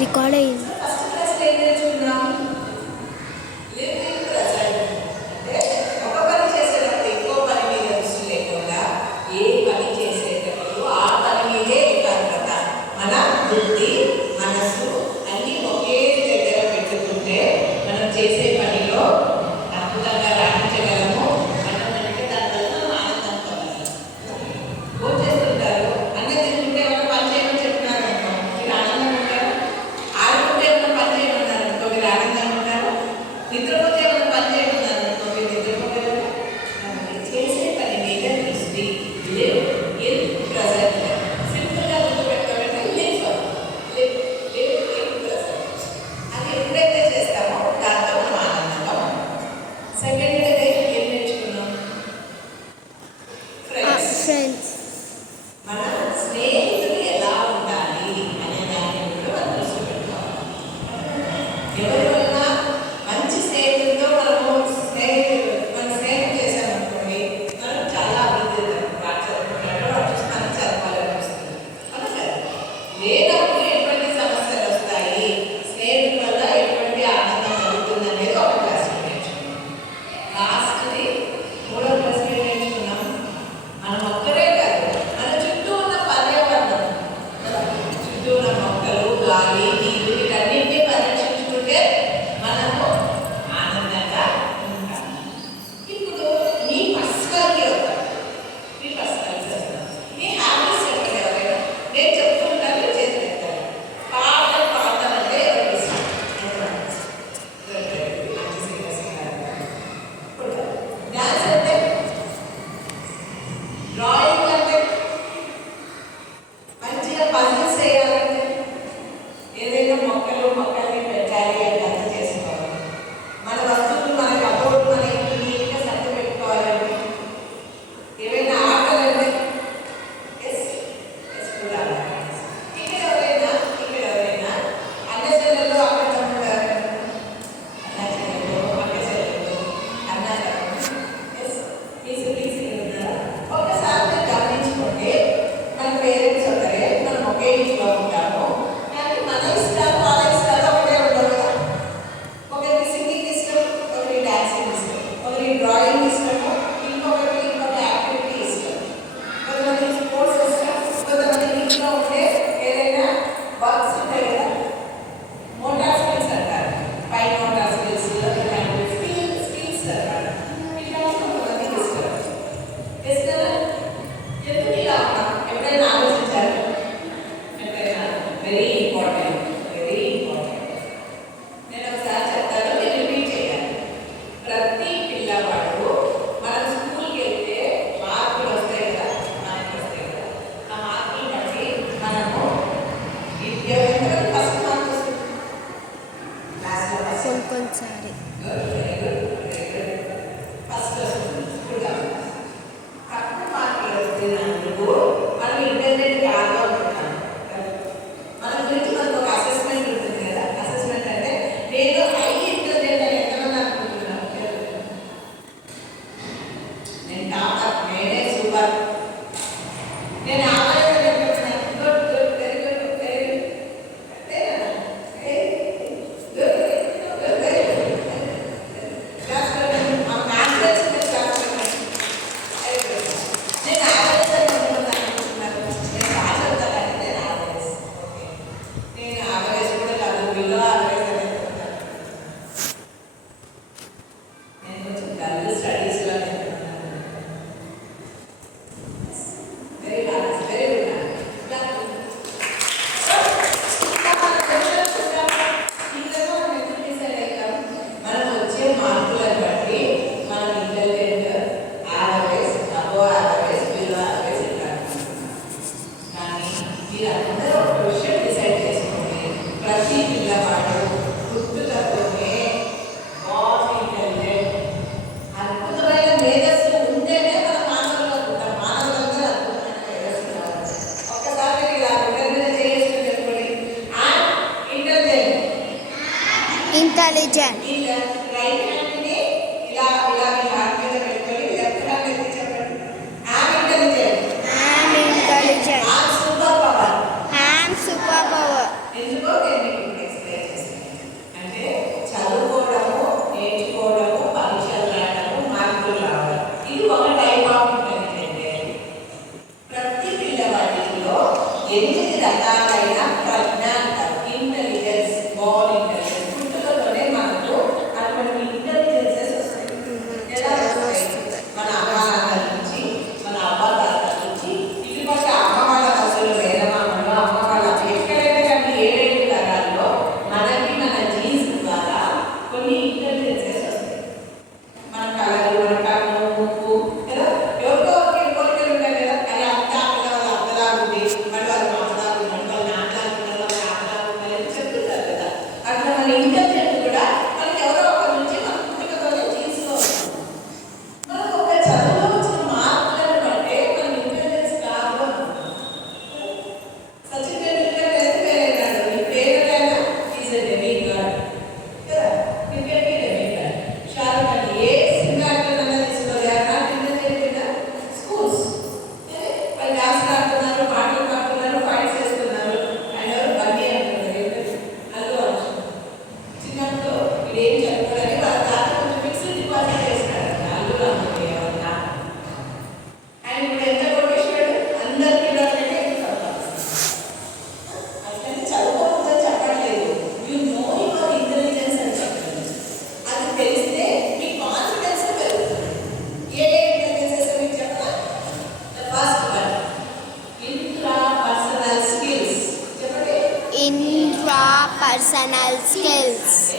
Record ചെയ്യുന്നു. Skills